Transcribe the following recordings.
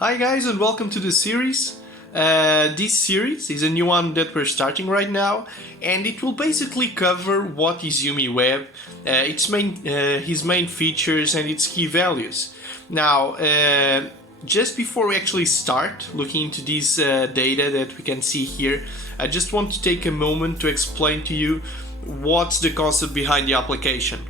Hi guys, and welcome to the series. This series is a new one that we're starting right now, and it will basically cover what is YUMIWeb, his main features and its key values. Now, just before we actually start looking into this data that we can see here, I just want to take a moment to explain to you what's the concept behind the application.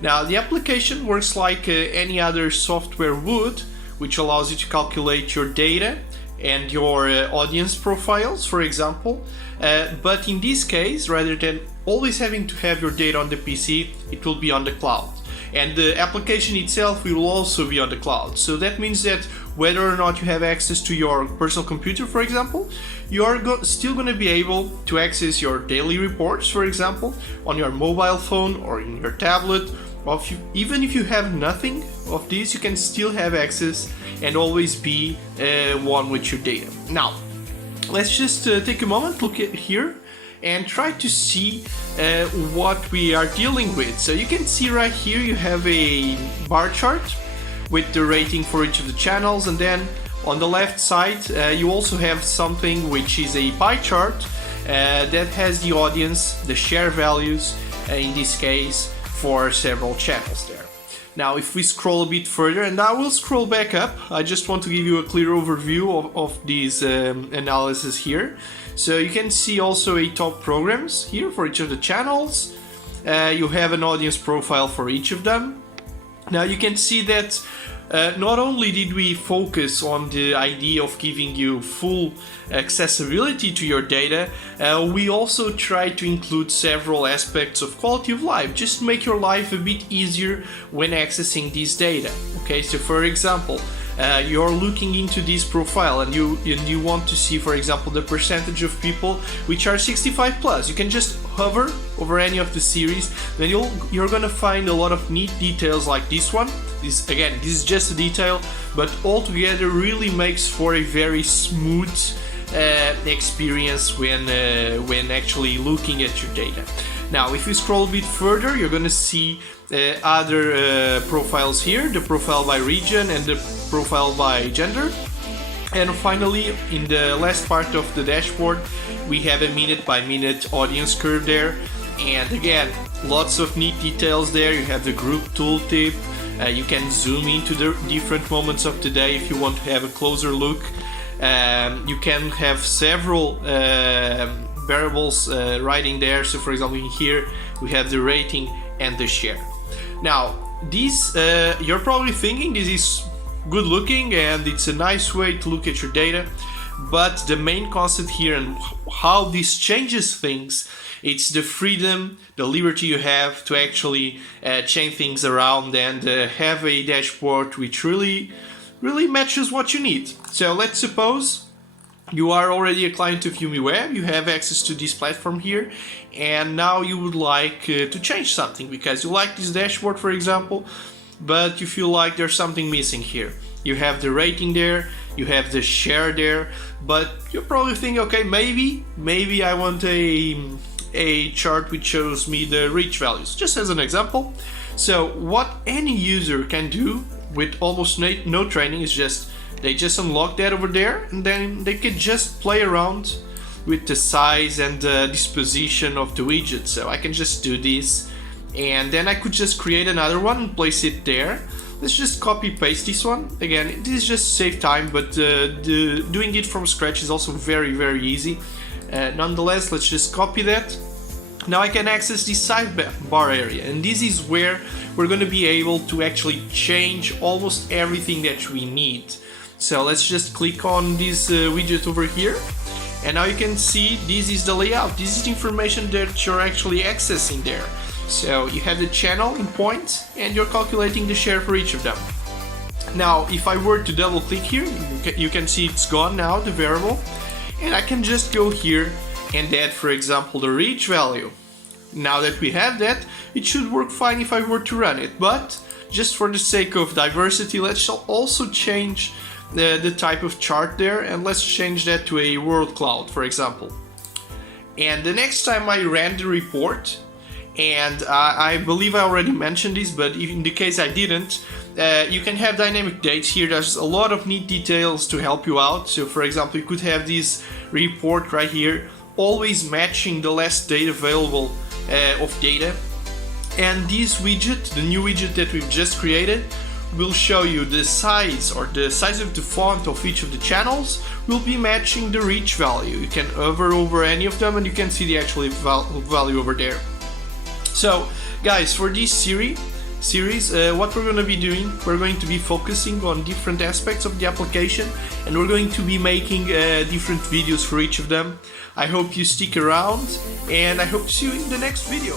Now, the application works like any other software would, which allows you to calculate your data and your audience profiles, for example. But in this case, rather than always having to have your data on the PC, it will be on the cloud. And the application itself will also be on the cloud. So that means that whether or not you have access to your personal computer, for example, you are still going to be able to access your daily reports, for example, on your mobile phone or in your tablet. Even if you have nothing of this, you can still have access and always be one with your data. Now, let's just take a moment, look at here, and try to see what we are dealing with. So you can see right here you have a bar chart with the rating for each of the channels, and then on the left side you also have something which is a pie chart that has the audience, the share values in this case, for several channels there. Now, if we scroll a bit further, and I will scroll back up, I just want to give you a clear overview of these analysis here. So you can see also a top programs here for each of the channels. You have an audience profile for each of them. Now you can see that not only did we focus on the idea of giving you full accessibility to your data, we also try to include several aspects of quality of life, just to make your life a bit easier when accessing this data. Okay, so for example, you're looking into this profile and you want to see, for example, the percentage of people which are 65 plus. You can just hover over any of the series, then you're gonna find a lot of neat details like this one. This is just a detail, but altogether really makes for a very smooth experience when actually looking at your data. Now, if you scroll a bit further, you're gonna see other profiles here, the profile by region and the profile by gender. And finally, in the last part of the dashboard, we have a minute-by-minute audience curve there. And again, lots of neat details there. You have the group tooltip. You can zoom into the different moments of the day if you want to have a closer look. You can have several variables right in there. So for example, here we have the rating and the share. Now, this you're probably thinking this is good looking and it's a nice way to look at your data, but the main concept here and how this changes things, it's the freedom, the liberty you have to actually change things around and have a dashboard which really matches what you need. So let's suppose you are already a client of YUMIWeb, you have access to this platform here, and now you would like to change something because you like this dashboard, for example, but you feel like there's something missing here. You have the rating there, you have the share there, but you're probably thinking, okay, maybe I want a chart which shows me the reach values, just as an example. So what any user can do with almost no training is they just unlock that over there, and then they can just play around with the size and the disposition of the widget. So I can just do this, and then I could just create another one and place it there. Let's just copy paste this one. Again, this is just save time, but doing it from scratch is also very easy. Nonetheless, let's just copy that. Now I can access this sidebar area, and this is where we're going to be able to actually change almost everything that we need. So let's just click on this widget over here, and now you can see this is the layout. This is the information that you're actually accessing there. So you have the channel in points and you're calculating the share for each of them. Now, if I were to double click here, you can see it's gone now, the variable, and I can just go here and add, for example, the reach value. Now that we have that, it should work fine if I were to run it, but just for the sake of diversity, let's also change the type of chart there, and let's change that to a world cloud, for example. And the next time I ran the report, and I believe I already mentioned this, but in the case I didn't, You can have dynamic dates here. There's a lot of neat details to help you out. So for example, you could have this report right here, always matching the last date available of data. And this widget, the new widget that we've just created, will show you the size or the size of the font of each of the channels will be matching the reach value. You can hover over any of them and you can see the actual value over there. So guys, for this series, what we're going to be doing, we're going to be focusing on different aspects of the application, and we're going to be making different videos for each of them. I hope you stick around, and I hope to see you in the next video.